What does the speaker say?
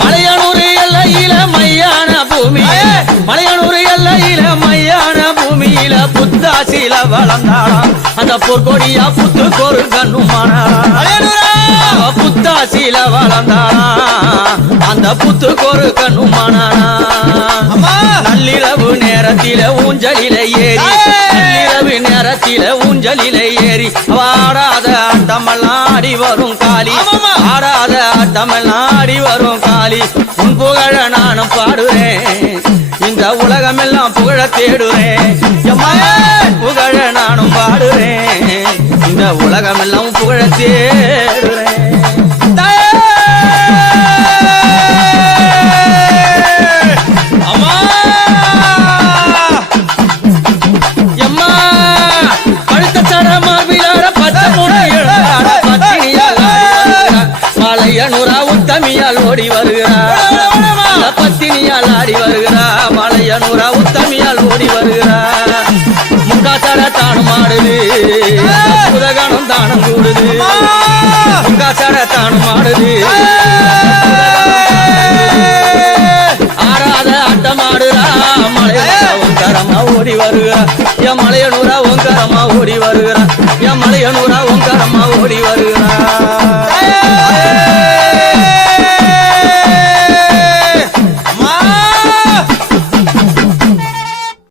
மலையனூர் எல்லையில மையான பூமி மலையனூர் எல்லையில மையான பூமியில புத்தாசில வளர்ந்தாளாம் அந்த பொற்கொடியா புத்துக்கொரு கண்ணுமானா புத்தாசில வளர்ந்தாளாம் அந்த புத்துக்கொரு கண்ணுமானா நள்ளிரவு நேரத்தில ஊஞ்சலில ஏறி நள்ளிரவு நேரத்தில ஊஞ்சலில ஏறி ஆடாத ஆட்டமெல்லாம் ஆடி வரும் காளி ஆடாத ஆட்டமெல்லாம் ஆடி வரும் காளி உன் புகழ நானும் பாடுறேன் இந்த உலகமெல்லாம் புகழ தேடுறேன் புகழ நானும் பாடுறேன் இந்த உலகமெல்லாம் புகழ தேடுறேன் மலையனூரா உத்தமியால் ஓடி வருகிறார் பத்தினியால் ஆடி வருகிறார் மலையனூரா உத்தமியால் ஓடி வருகிறார் முக்காசர தானம் ஆடுது புதகணம் தானம் கூடுது முக்காசர தானம் ஆடுது ஆறாத ஆட்டம் ஆடுறா மலையனூரா ஓங்காரமா ஓடி வருகிறார் என் மலையனூரா ஓங்காரமா ஓடி வருகிறார் என் மலையனூரா